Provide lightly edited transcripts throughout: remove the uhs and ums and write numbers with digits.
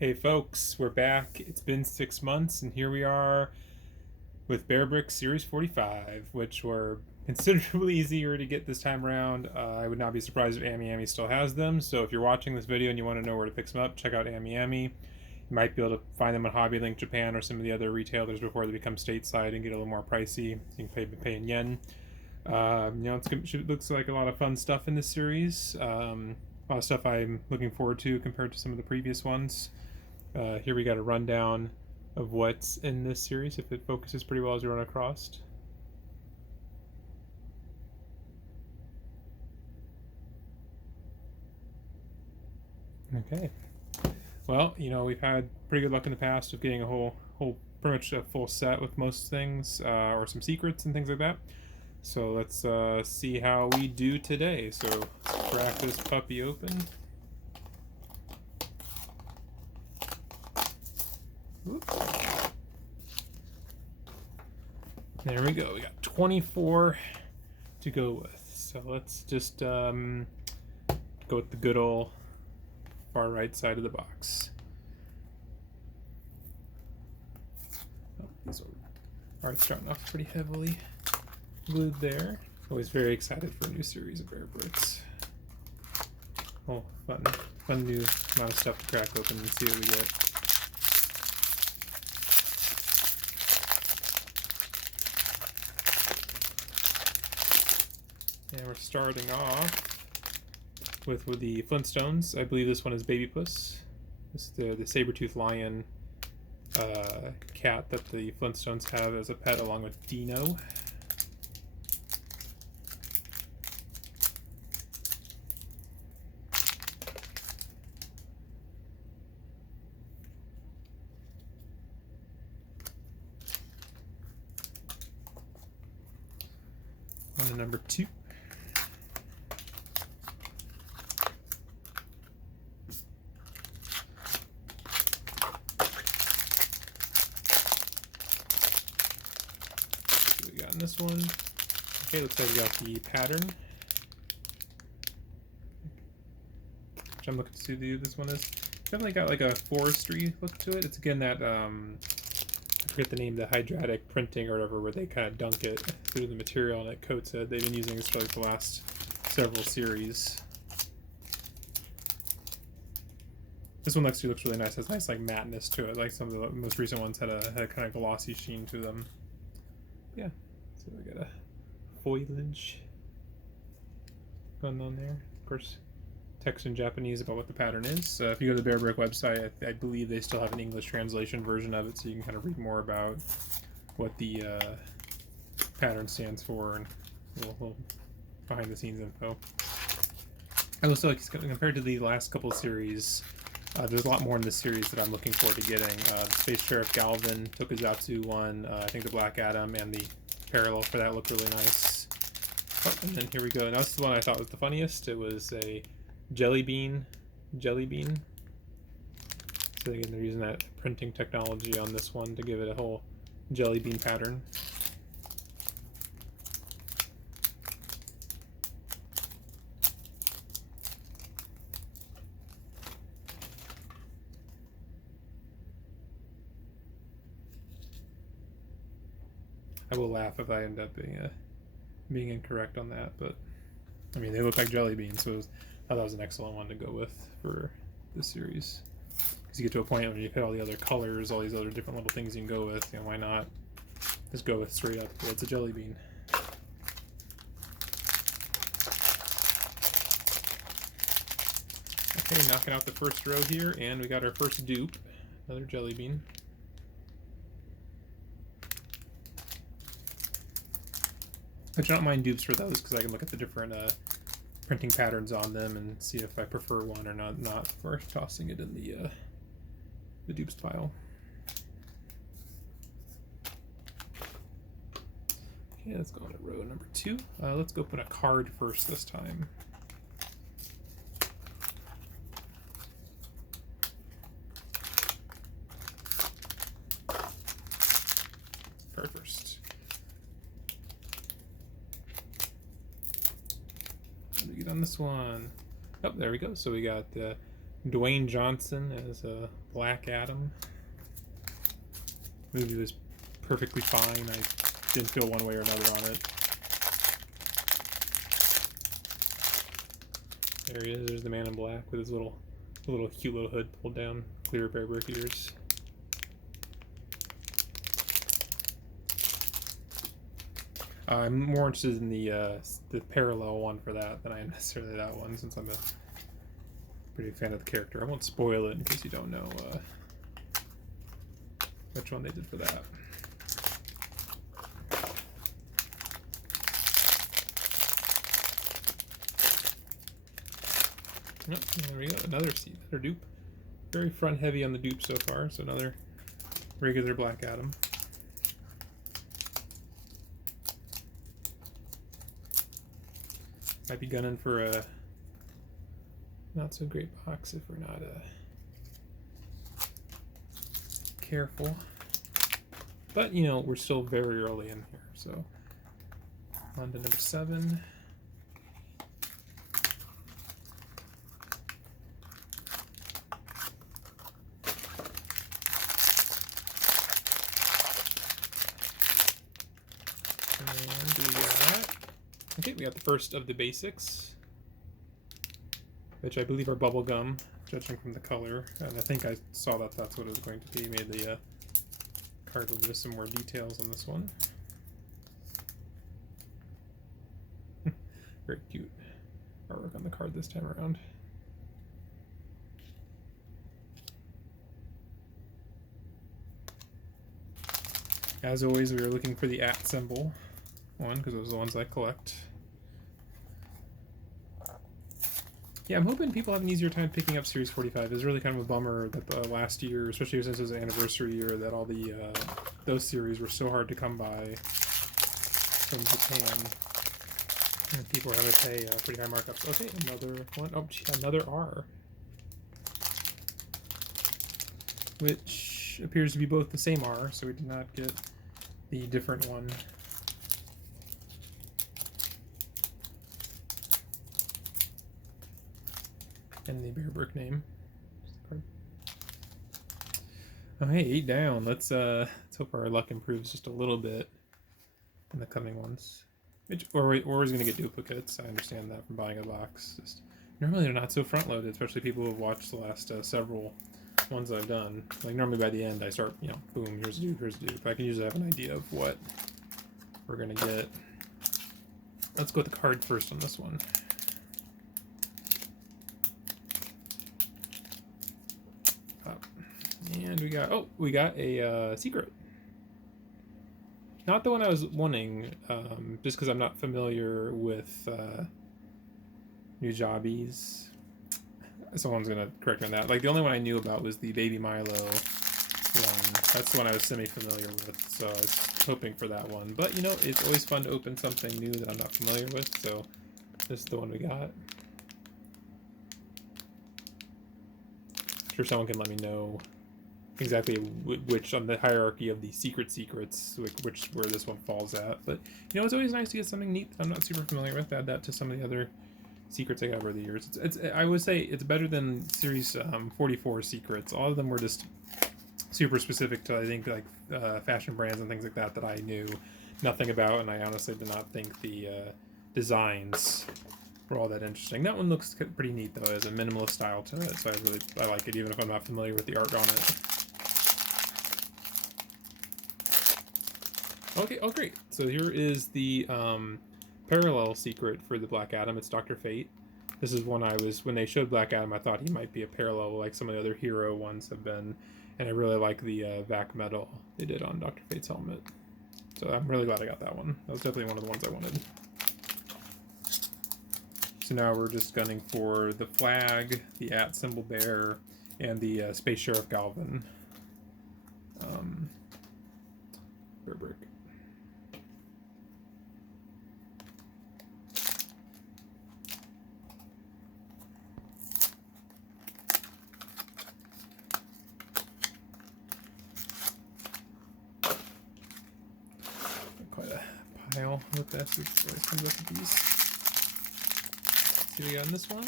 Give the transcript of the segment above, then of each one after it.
Hey folks, we're back. It's been 6 months, and here we are with rbrick Series 45, which were considerably easier to get this time around. I would not be surprised if Amy still has them, so if you're watching this video and you want to know where to pick them up, check out Amy. You might be able to find them on Hobby Link Japan or some of the other retailers before they become stateside and get a little more pricey. You can pay in yen. It looks like a lot of fun stuff in this series. A lot of stuff I'm looking forward to compared to some of the previous ones. Here we got a rundown of what's in this series, if it focuses pretty well as you run across. Okay. Well, we've had pretty good luck in the past of getting a whole pretty much a full set with most things, or some secrets and things like that. So let's see how we do today. So let's crack this puppy open. Oops. There we go. We got 24 to go with. So let's just go with the good old far right side of the box. Oh, these are already starting off pretty heavily glued there. Always very excited for a new series of rbrics. Oh, fun new amount of stuff to crack open and see what we get. And we're starting off with the Flintstones. I believe this one is Baby Puss. This is the saber-toothed lion cat that the Flintstones have as a pet, along with Dino. On to number 2. What we got in this one? Okay, looks like we got the pattern, which I'm looking to see who this one is. Definitely got like a forestry look to it. It's again that I forget the name, the hydraulic printing or whatever, where they kind of dunk it through the material and it coats it. They've been using this for like the last several series. This one looks really nice. Has nice like matteness to it, like some of the most recent ones had a kind of glossy sheen to them. Yeah, so we got a foliage going on there. Of course, text in Japanese about what the pattern is. If you go to the rbrick website, I believe they still have an English translation version of it, so you can kind of read more about what the pattern stands for and a little behind the scenes info. I will say, like, compared to the last couple of series, there's a lot more in this series that I'm looking forward to getting. The Space Sheriff Galvin, Tokusatsu one, I think the Black Adam and the parallel for that look really nice. Oh, and then here we go. Now this is the one I thought was the funniest. It was a jelly bean. So again, they're using that printing technology on this one to give it a whole jelly bean pattern. I will laugh if I end up being incorrect on that, but I mean, they look like jelly beans, so I thought that was an excellent one to go with for this series. Because you get to a point when you hit all the other colors, all these other different little things you can go with, why not just go with straight up, well, it's a jelly bean. Okay, knocking out the first row here, and we got our first dupe, another jelly bean. I do not mind dupes for those because I can look at the different printing patterns on them and see if I prefer one or not before tossing it in the dupes pile. Okay, let's go on to row number 2. Let's go put a card first this time. Card first. What do we get on this one? Oh, there we go. So we got Dwayne Johnson as a Black Adam. The movie was perfectly fine. I didn't feel one way or another on it. There he is. There's the Man in Black with his little cute little hood pulled down, clear bear brick ears. I'm more interested in the parallel one for that than I am necessarily that one, since I'm a pretty big fan of the character. I won't spoil it in case you don't know which one they did for that. Yep, there we go. Another dupe. Very front heavy on the dupe so far. So another regular Black Adam. Might be gunning for a not so great box if we're not careful. But you know, we're still very early in here. So on to number 7. Okay, we got the first of the basics, which I believe are bubblegum, judging from the color. And I think I saw that that's what it was going to be. Made the card will give us some more details on this one. Very cute artwork on the card this time around. As always, we are looking for the @ symbol one, because those are the ones I collect. Yeah, I'm hoping people have an easier time picking up Series 45. It's really kind of a bummer that the last year, especially since it was an anniversary year, that all the those series were so hard to come by from Japan. And people are having to pay pretty high markups. Okay, another one. Oh, another R. Which appears to be both the same R, so we did not get the different one. And the bear brick name. Oh hey, 8 down. Let's hope our luck improves just a little bit in the coming ones. We're always gonna get duplicates. I understand that from buying a box. Just, normally they're not so front loaded, especially people who have watched the last several ones I've done. Like normally by the end I start, you know, boom, here's a dupe, here's a dupe. I can usually have an idea of what we're gonna get. Let's go with the card first on this one. And we got a secret. Not the one I was wanting, just because I'm not familiar with Nujabes. Someone's gonna correct me on that. Like the only one I knew about was the Baby Milo one. That's the one I was semi-familiar with, so I was hoping for that one. But you know, it's always fun to open something new that I'm not familiar with, so this is the one we got. I'm sure someone can let me know exactly which on the hierarchy of the secrets, which where this one falls at. But you know, it's always nice to get something neat that I'm not super familiar with. Add that to some of the other secrets I got over the years. I would say it's better than Series 44 secrets. All of them were just super specific to, I think, like fashion brands and things like that that I knew nothing about, and I honestly did not think the designs were all that interesting. That one looks pretty neat though. It has a minimalist style to it, so I like it even if I'm not familiar with the art on it. Okay, oh great. So here is the parallel secret for the Black Adam. It's Dr. Fate. This is one when they showed Black Adam, I thought he might be a parallel like some of the other hero ones have been. And I really like the vac metal they did on Dr. Fate's helmet. So I'm really glad I got that one. That was definitely one of the ones I wanted. So now we're just gunning for the flag, the @ symbol bear, and the Space Sheriff Galvin. Bear brick. Quite a pile with that. So it always comes up with these. See what we got in this one.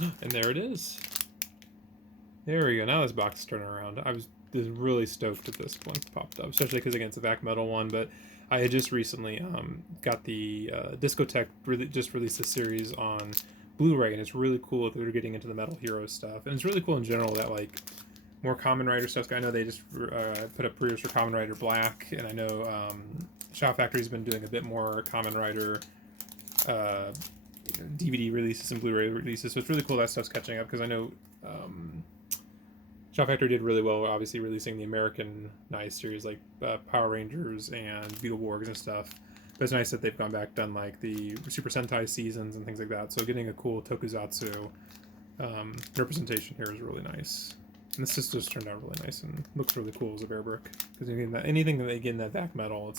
And there it is. There we go. Now this box is turning around. I was just really stoked at this one popped up, especially because again it's a back metal one. But I had just recently got the Discotek just released a series on Blu-ray, and it's really cool that they're getting into the Metal Hero stuff. And it's really cool in general that like more Kamen Rider stuff. I know they just put up pre-orders for Kamen Rider Black, and I know Shout Factory's been doing a bit more Kamen Rider DVD releases and Blu-ray releases. So it's really cool that stuff's catching up because I know Shout Factory did really well, obviously releasing the American nice series like Power Rangers and Beetleborgs and stuff. But it's nice that they've gone back, done like the Super Sentai seasons and things like that. So getting a cool tokusatsu representation here is really nice. And this just turned out really nice and looks really cool as a bear brick. Because anything that they get in that back metal,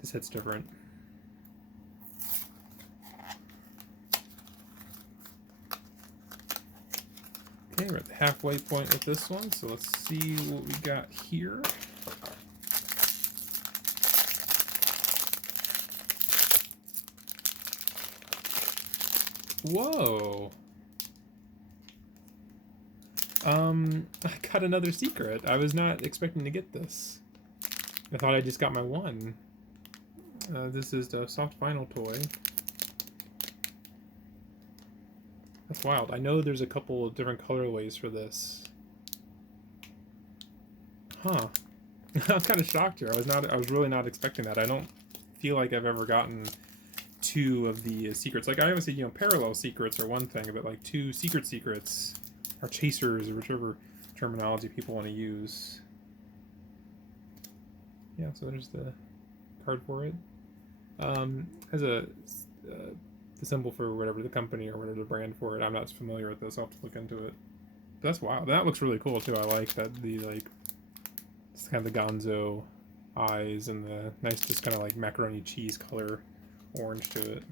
this hits different. Okay, we're at the halfway point with this one, so let's see what we got here. Whoa! I got another secret. I was not expecting to get this. I thought I just got my one. This is the Soft Vinyl toy. That's wild. I know there's a couple of different colorways for this. Huh. I'm kind of shocked here. I was really not expecting that. I don't feel like I've ever gotten two of the secrets. Like I obviously, you know, parallel secrets are one thing, but like two secrets or chasers or whichever terminology people want to use. Yeah, so there's the card for it. Has a the symbol for whatever the company or whatever the brand for it. I'm not familiar with this. I'll have to look into it. But that's wild. That looks really cool too. I like that it's kind of the Gonzo eyes and the nice just kind of like macaroni cheese color orange to it.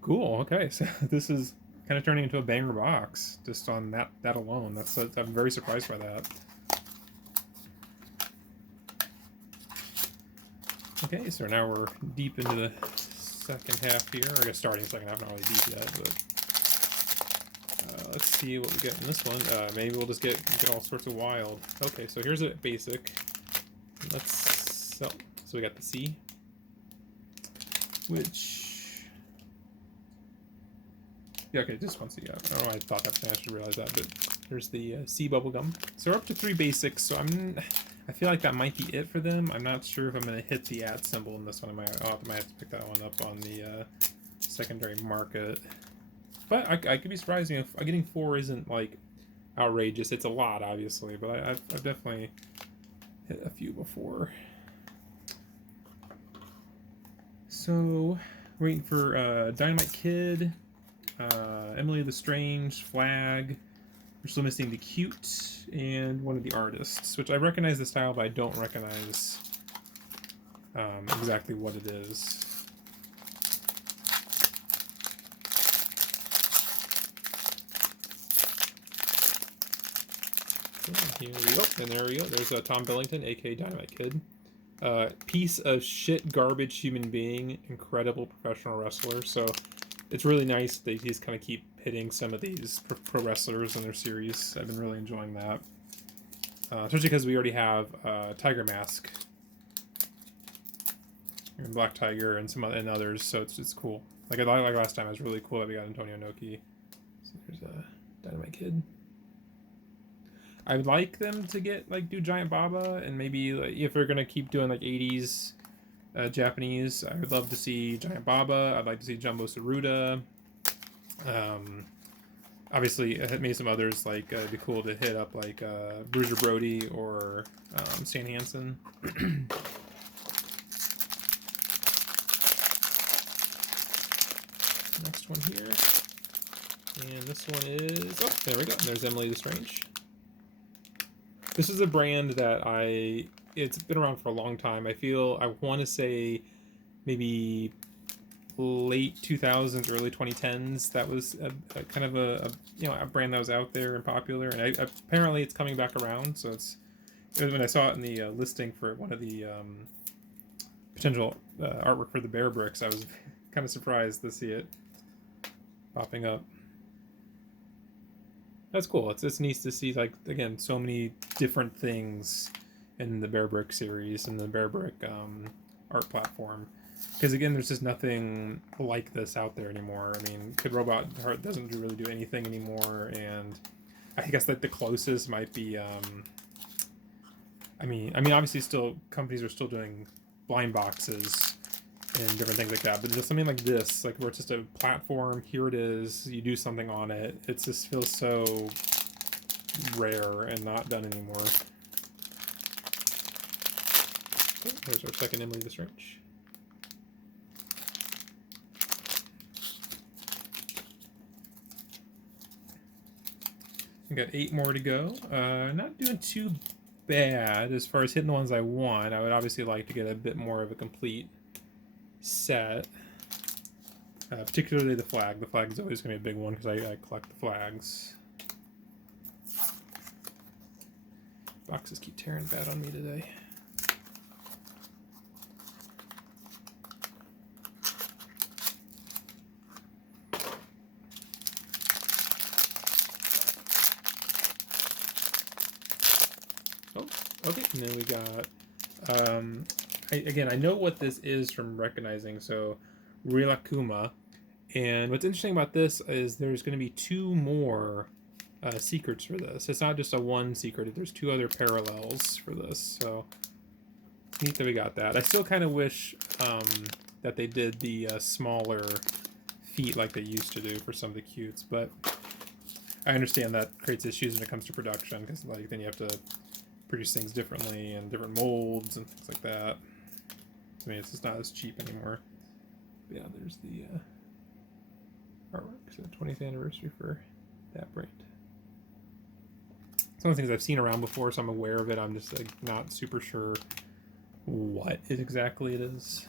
Cool. Okay, so this is kind of turning into a banger box just on that alone. I'm very surprised by that. Okay, so now we're deep into the second half here. Or I guess starting second half, not really deep yet, but let's see what we get in this one. Maybe we'll just get all sorts of wild. Okay, so here's a basic. So we got the C, which yeah, okay, just one C. I don't know why I thought that. I should realize that, but there's the C bubblegum. So we're up to 3 basics. So I feel like that might be it for them. I'm not sure if I'm going to hit the @ symbol in this one. I might have to pick that one up on the secondary market. But I could be surprised if getting 4 isn't like outrageous. It's a lot, obviously, but I've definitely hit a few before. So we're waiting for Dynamite Kid, Emily the Strange, Flag. We're still missing the Cute and one of the artists, which I recognize the style, but I don't recognize exactly what it is. Here we go, and there we go. There's Tom Billington, aka Dynamite Kid. Piece of shit garbage human being, incredible professional wrestler. So it's really nice they just kind of keep hitting some of these pro wrestlers in their series. I've been really enjoying that, especially because we already have Tiger Mask and Black Tiger and some others. So it's cool. Like last time, it was really cool that we got Antonio Inoki. So there's a Dynamite Kid. I would like them to do Giant Baba, and maybe if they're gonna keep doing like 80s Japanese, I would love to see Giant Baba. I'd like to see Jumbo Tsuruta. Obviously, maybe some others it'd be cool to hit up like Bruiser Brody or Stan Hansen. Next one here, and this one is there we go. There's Emily the Strange. This is a brand that it's been around for a long time. I want to say maybe late 2000s, early 2010s. That was a kind of a brand that was out there and popular, and apparently it's coming back around. So when I saw it in the listing for one of the potential artwork for the Bear Bricks, I was kind of surprised to see it popping up. That's cool. It's nice to see, like, again, so many different things in the Bear Brick series and the Bear Brick art platform. Because again, there's just nothing like this out there anymore. I mean, Kid Robot Heart doesn't really do anything anymore, and I guess like the closest might be. I mean, obviously, still companies are still doing blind boxes and different things like that, but just something like this, like where it's just a platform. Here it is. You do something on it. It just feels so rare and not done anymore. Oh, there's our second Emily the Strange. We got 8 more to go. Not doing too bad as far as hitting the ones I want. I would obviously like to get a bit more of a complete set. Particularly the flag. The flag is always going to be a big one because I collect the flags. Boxes keep tearing bad on me today. Oh, okay. And then we got, again, I know what this is from recognizing, so Rilakuma. And what's interesting about this is there's going to be 2 more secrets for this. It's not just a one secret, there's 2 other parallels for this, so neat that we got that. I still kind of wish that they did the smaller feet like they used to do for some of the cutes, but I understand that creates issues when it comes to production, because like then you have to produce things differently and different molds and things like that. I mean, it's just not as cheap anymore. But yeah, there's the artwork. So 20th anniversary for that brand. Some of the things I've seen around before, so I'm aware of it. I'm just like not super sure what exactly it is.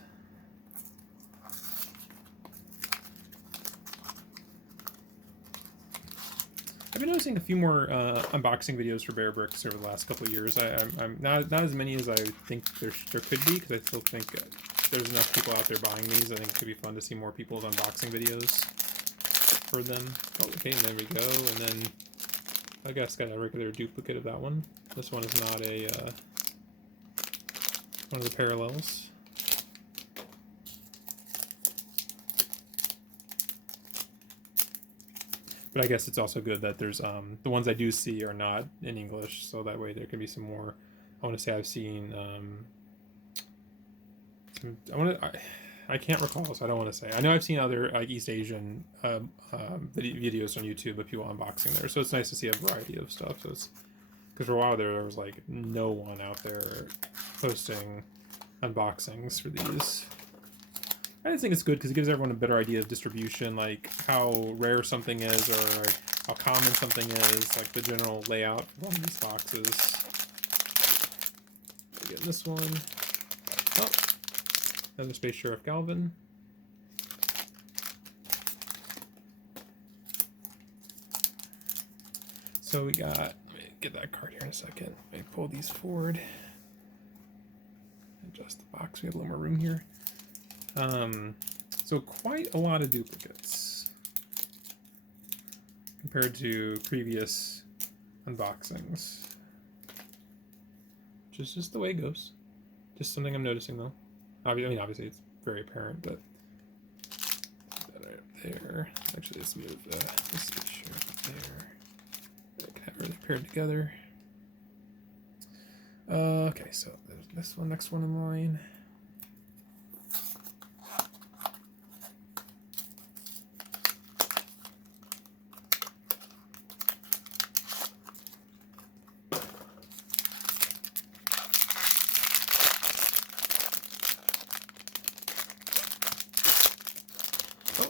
I've been noticing a few more unboxing videos for Bear Bricks over the last couple of years. I'm not as many as I think there could be, because I still think there's enough people out there buying these. I think it could be fun to see more people's unboxing videos for them. Oh, okay, and there we go. And then I guess got a regular duplicate of that one. This one is not a one of the parallels. But I guess it's also good that there's the ones I do see are not in English, so that way there can be some more. I want to say I've seen I can't recall, so I don't want to say. I know I've seen other like East Asian videos on YouTube of people unboxing there, so it's nice to see a variety of stuff. So it's because for a while there was like no one out there posting unboxings for these. I just think it's good because it gives everyone a better idea of distribution, like how rare something is or like how common something is, like the general layout for one of these boxes. Again, this one. Oh, another Space Sheriff Galvin. So we got, let me get that card here in a second. Let me pull these forward. Adjust the box, we have a little more room here. So quite a lot of duplicates compared to previous unboxings, which is just the way it goes. Just something I'm noticing though. I mean, obviously it's very apparent, but that right up there. Actually, let's move this picture up there. They can have really paired together. Okay, so there's this one, next one in line.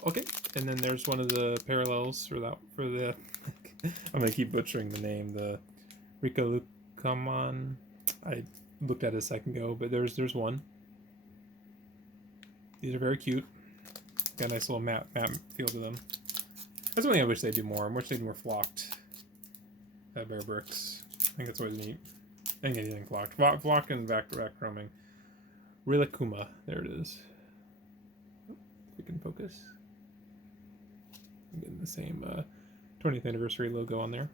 Okay, and then there's one of the parallels for that, for the I'm gonna keep butchering the name, the Rikalukaman. I looked at it a second ago, but there's one. These are very cute. Got a nice little matte feel to them. That's one thing I wish they'd do more. I wish they'd do more flocked Bear Bricks. I think that's always neat. I think anything flocked. Flock and back chroming. Rilakuma. There it is. If we can focus. Getting the same 20th anniversary logo on there.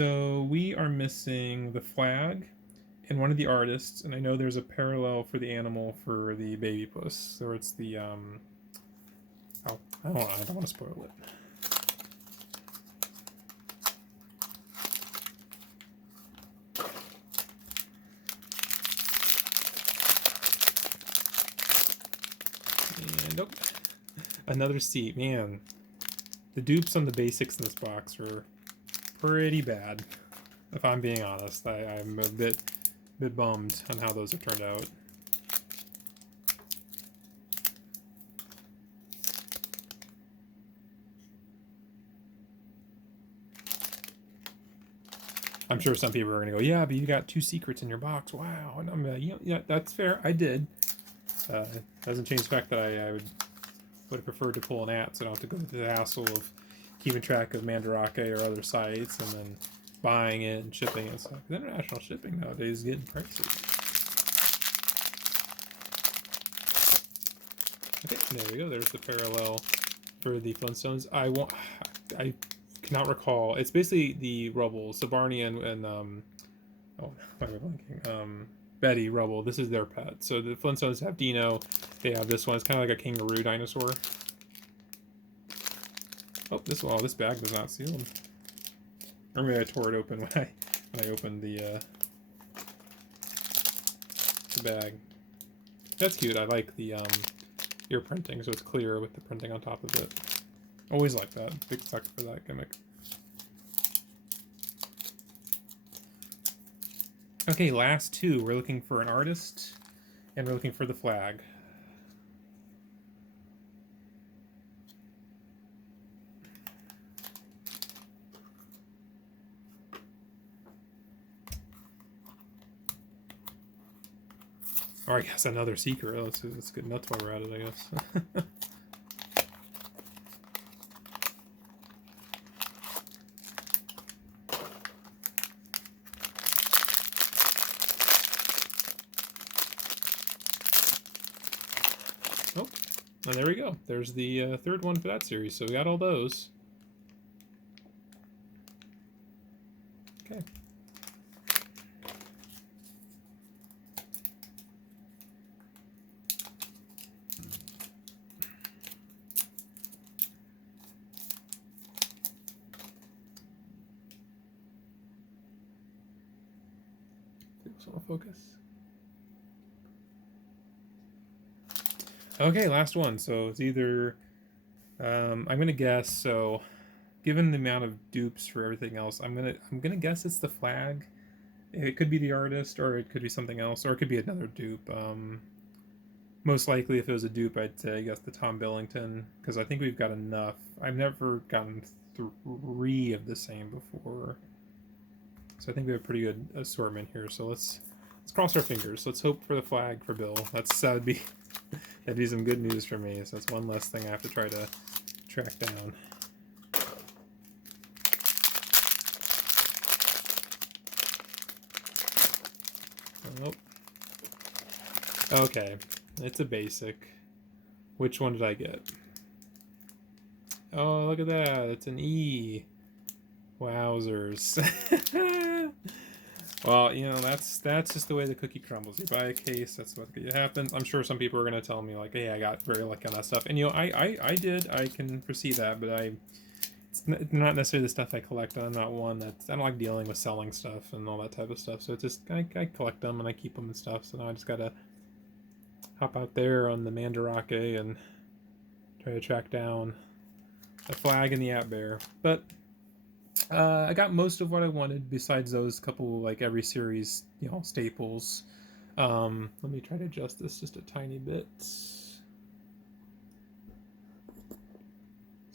So we are missing the flag and one of the artists, and I know there's a parallel for the animal for the baby puss. So it's the oh, I don't want to spoil it. And nope, another seat. Man, the dupes on the basics in this box are pretty bad. If I'm being honest, I'm a bit bummed on how those have turned out. I'm sure some people are going to go, yeah, but you got 2 secrets in your box. Wow. And I'm like, yeah, that's fair. I did. It doesn't change the fact that I would have preferred to pull an at, so I don't have to go through the hassle of keeping track of Mandarake or other sites and then buying it and shipping it and stuff. International shipping nowadays is getting pricey. Okay, there we go. There's the parallel for the Flintstones. I cannot recall. It's basically the Rubble. So Barney and oh, why am I blanking? Betty Rubble. This is their pet. So the Flintstones have Dino. They have this one. It's kind of like a kangaroo dinosaur. Oh, this bag does not seal. Or maybe I tore it open when I opened the bag. That's cute. I like the ear printing, so it's clear with the printing on top of it. Always like that. Big sucker for that gimmick. Okay, last 2. We're looking for an artist, and we're looking for the flag. Or I guess another secret. Oh, let's get nuts while we're at it, I guess. Oh, and there we go. There's the 3rd one for that series. So we got all those. Okay. Focus. Okay, last one. So it's either I'm gonna guess. So, given the amount of dupes for everything else, I'm gonna guess it's the flag. It could be the artist, or it could be something else, or it could be another dupe. Most likely, if it was a dupe, I'd say I guess the Tom Billington, because I think we've got enough. I've never gotten 3 of the same before, so I think we have a pretty good assortment here. So let's cross our fingers. Let's hope for the flag for Bill. That'd be some good news for me. So that's one less thing I have to try to track down. Nope. Okay, it's a basic. Which one did I get? Oh, look at that. It's an E. Wowzers. Well, you know, that's just the way the cookie crumbles. You buy a case, that's what happens. I'm sure some people are going to tell me, like, hey, I got very lucky on that stuff. And, you know, I did. I can foresee that, but it's not necessarily the stuff I collect. I'm not one I don't like dealing with selling stuff and all that type of stuff. So it's just, I collect them and I keep them and stuff. So now I just got to hop out there on the Mandarake and try to track down the flag and the At Bear. But I got most of what I wanted besides those couple, like, every series, you know, staples. Let me try to adjust this just a tiny bit so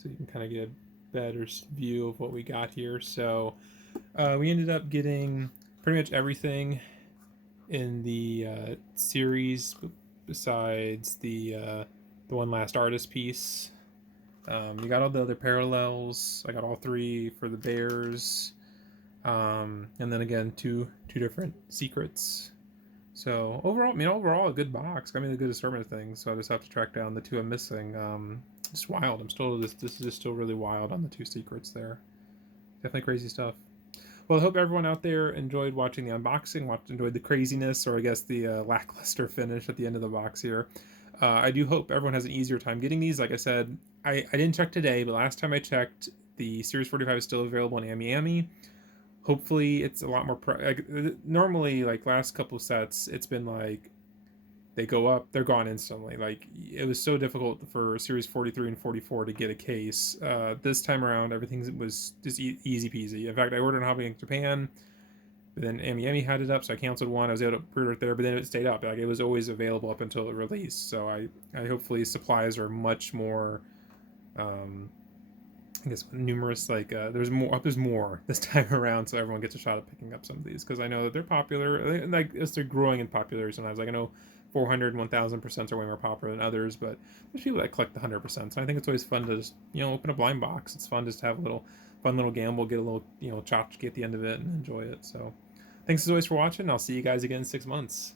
you can kind of get a better view of what we got here. So we ended up getting pretty much everything in the series besides the one last artist piece. You got all the other parallels. I got all 3 for the bears, and then again two different secrets. So overall a good box. Got me a good assortment of things. So I just have to track down the 2 I'm missing. Just wild. This is just still really wild on the 2 secrets there. Definitely crazy stuff. Well, I hope everyone out there enjoyed watching the unboxing, enjoyed the craziness, or I guess the lackluster finish at the end of the box here. I do hope everyone has an easier time getting these. Like I said, I didn't check today, but last time I checked, the Series 45 is still available in Ami. Hopefully, it's a lot more. Normally, like last couple sets, it's been like they go up, they're gone instantly. Like it was so difficult for Series 43 and 44 to get a case. This time around, everything was just easy peasy. In fact, I ordered in Hobby Link Japan, but then Ami had it up, so I canceled one. I was able to pre-order it there, but then it stayed up. Like it was always available up until it released. So I hopefully supplies are much more. I guess numerous. Like there's more this time around, so everyone gets a shot at picking up some of these because I know that they're popular. Like as they're growing in popularity, sometimes like I know 400 and 1000% are way more popular than others, but there's people that collect the 100%. So I think it's always fun to just open a blind box. It's fun just to have a fun little gamble, get a little tchotchke at the end of it, and enjoy it. So thanks as always for watching. I'll see you guys again in 6 months.